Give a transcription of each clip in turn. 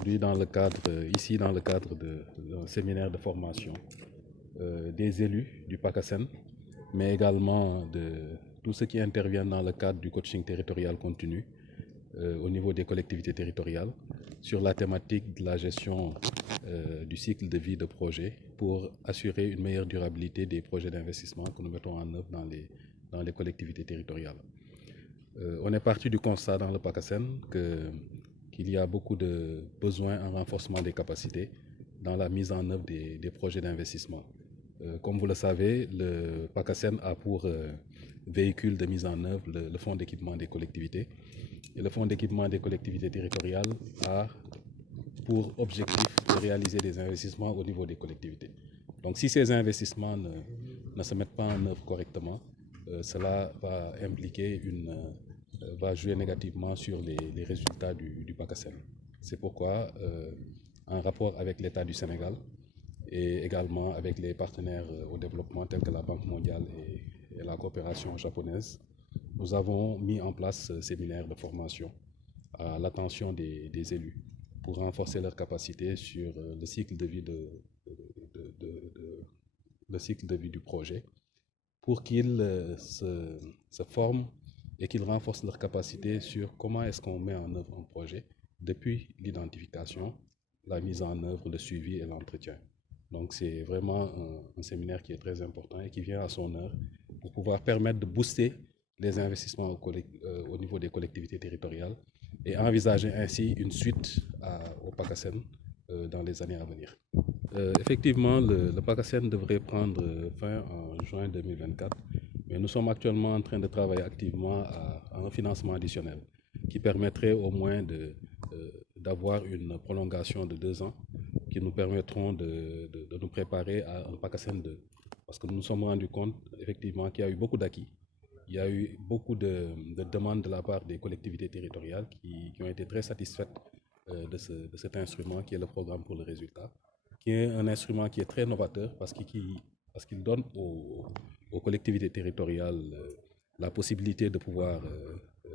aujourd'hui ici dans le cadre d'un séminaire de formation des élus du PACASEN, mais également de tous ceux qui interviennent dans le cadre du coaching territorial continu au niveau des collectivités territoriales sur la thématique de la gestion du cycle de vie de projet pour assurer une meilleure durabilité des projets d'investissement que nous mettons en œuvre dans les collectivités territoriales. On est parti du constat dans le PACASEN qu'il y a beaucoup de besoins en renforcement des capacités dans la mise en œuvre des projets d'investissement. Comme vous le savez, le PACASEN a pour véhicule de mise en œuvre le Fonds d'équipement des collectivités. Et le Fonds d'équipement des collectivités territoriales a pour objectif de réaliser des investissements au niveau des collectivités. Donc si ces investissements ne se mettent pas en œuvre correctement, cela va va jouer négativement sur les résultats du PACASEN. C'est pourquoi, en rapport avec l'État du Sénégal et également avec les partenaires au développement tels que la Banque mondiale et la coopération japonaise, nous avons mis en place ce séminaire de formation à l'attention des élus pour renforcer leurs capacités sur le cycle de vie du projet, pour qu'ils se forment et qu'ils renforcent leurs capacités sur comment est-ce qu'on met en œuvre un projet depuis l'identification, la mise en œuvre, le suivi et l'entretien. Donc c'est vraiment un séminaire qui est très important et qui vient à son heure pour pouvoir permettre de booster les investissements au niveau des collectivités territoriales et envisager ainsi une suite au PACASEN dans les années à venir. Effectivement, le PACASEN devrait prendre fin en juin 2024, mais nous sommes actuellement en train de travailler activement à un financement additionnel qui permettrait au moins d'avoir une prolongation de 2 ans qui nous permettront de nous préparer à un PACASEN 2. Parce que nous nous sommes rendus compte effectivement qu'il y a eu beaucoup d'acquis. Il y a eu beaucoup de demandes de la part des collectivités territoriales qui ont été très satisfaites de cet instrument qui est le programme pour le résultat, qui est un instrument qui est très novateur parce qu'il donne aux collectivités territoriales la possibilité de pouvoir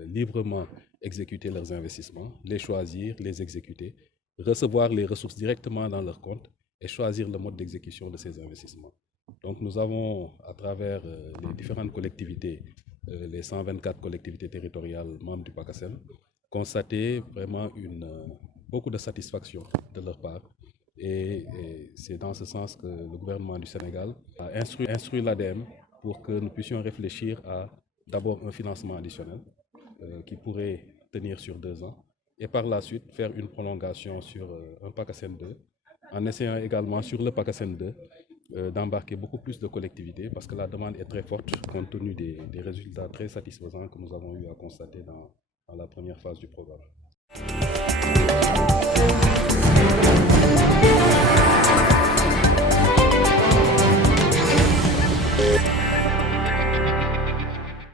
librement exécuter leurs investissements, les choisir, les exécuter, recevoir les ressources directement dans leur compte et choisir le mode d'exécution de ces investissements. Donc nous avons, à travers les différentes collectivités, les 124 collectivités territoriales membres du PACASEN, constaté vraiment beaucoup de satisfaction de leur part. Et c'est dans ce sens que le gouvernement du Sénégal a instruit l'ADM pour que nous puissions réfléchir à d'abord un financement additionnel qui pourrait tenir sur 2 ans et par la suite faire une prolongation sur un PACASEN 2 en essayant également sur le PACASEN 2 d'embarquer beaucoup plus de collectivités parce que la demande est très forte compte tenu des résultats très satisfaisants que nous avons eu à constater dans la première phase du programme.